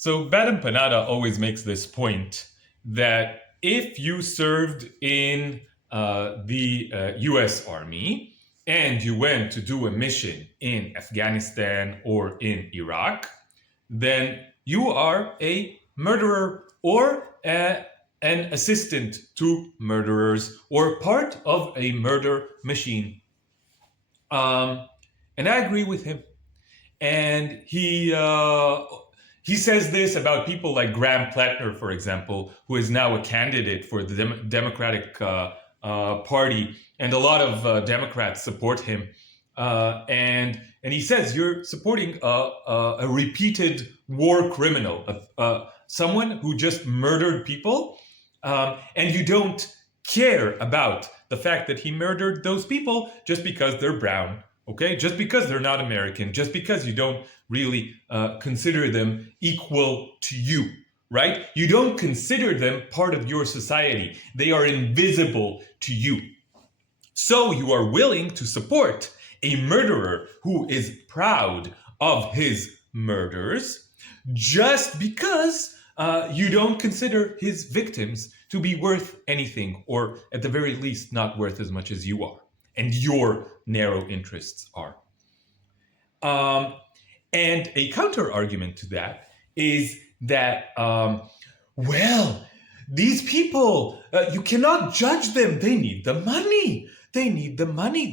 So Badam Panada always makes this point that if you served in the US Army and you went to do a mission in Afghanistan or in Iraq, then you are a murderer or an assistant to murderers or part of a murder machine. Um, and I agree with him. And he says this about people like Graham Plattner, for example, who is now a candidate for the Democratic Party, and a lot of Democrats support him. And he says you're supporting a repeated war criminal, someone who just murdered people, and you don't care about the fact that he murdered those people just because they're brown. Okay, just because they're not American, just because you don't really consider them equal to you, right? You don't consider them part of your society. They are invisible to you. So you are willing to support a murderer who is proud of his murders just because you don't consider his victims to be worth anything, or at the very least, not worth as much as you are and your narrow interests are. And a counter argument to that is that, well, these people, you cannot judge them. They need the money. They need the money.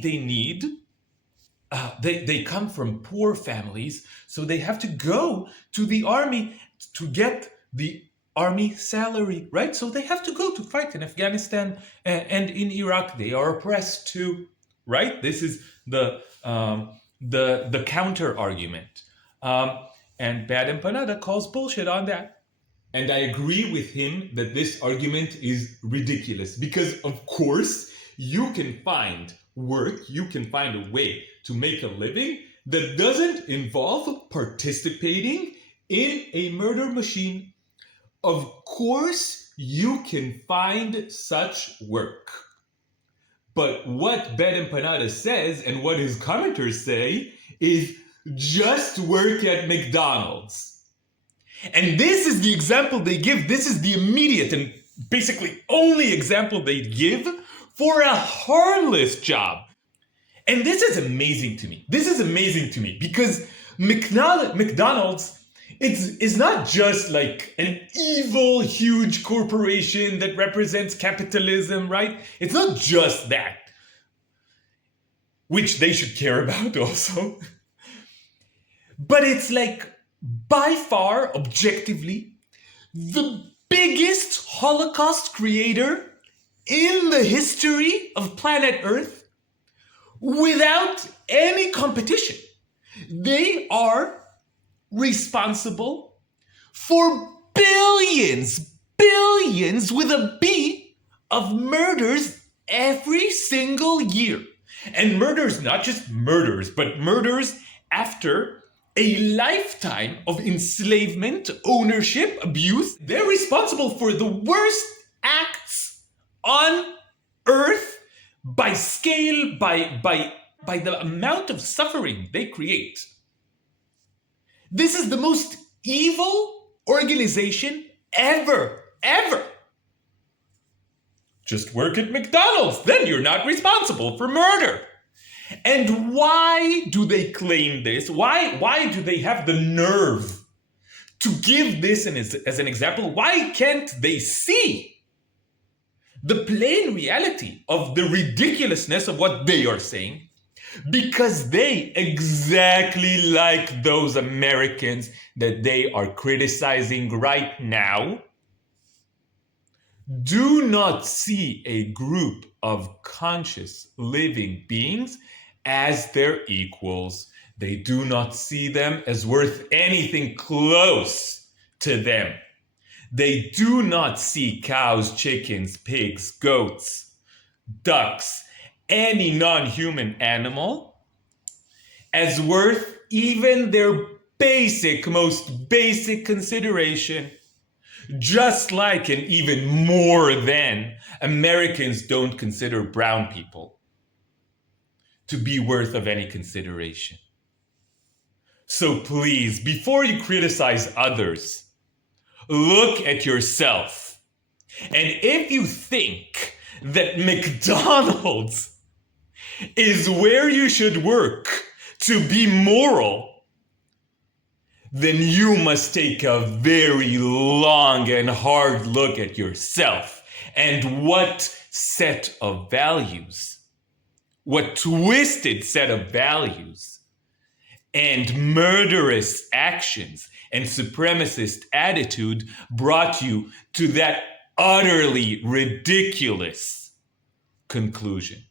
They come from poor families, so they have to go to the army to get the army salary, right? So they have to go to fight in Afghanistan and in Iraq. They are oppressed too, right? This is the counter argument, and Bad Empanada calls bullshit on that. And I agree with him that this argument is ridiculous because, of course, you can find work, you can find a way to make a living that doesn't involve participating in a murder machine. Of course, you can find such work. But what Ben Empanada says and what his commenters say is just work at McDonald's. And this is the example they give. This is the immediate and basically only example they give for a harmless job. And this is amazing to me. This is amazing to me because McDonald's is not just like an evil, huge corporation that represents capitalism, right? It's not just that, which they should care about also. But it's like, by far, objectively, the biggest Holocaust creator in the history of planet Earth without any competition. They are responsible for billions with a B of murders every single year. And murders, not just murders, but murders after a lifetime of enslavement, ownership, abuse. They're responsible for the worst acts on earth by scale, by the amount of suffering they create. This is the most evil organization ever. Just work at McDonald's, then you're not responsible for murder. And why do they claim this? Why do they have the nerve to give this as an example? Why can't they see the plain reality of the ridiculousness of what they are saying? Because they, exactly like those Americans that they are criticizing right now, do not see a group of conscious living beings as their equals. They do not see them as worth anything close to them. They do not see cows, chickens, pigs, goats, ducks, any non-human animal as worth even their most basic consideration. Just like, and even more than, Americans don't consider brown people to be worth of any consideration. So please, before you criticize others, Look at yourself. And if you think that McDonald's is where you should work to be moral, then you must take a very long and hard look at yourself and what set of values, what twisted set of values and murderous actions and supremacist attitude brought you to that utterly ridiculous conclusion.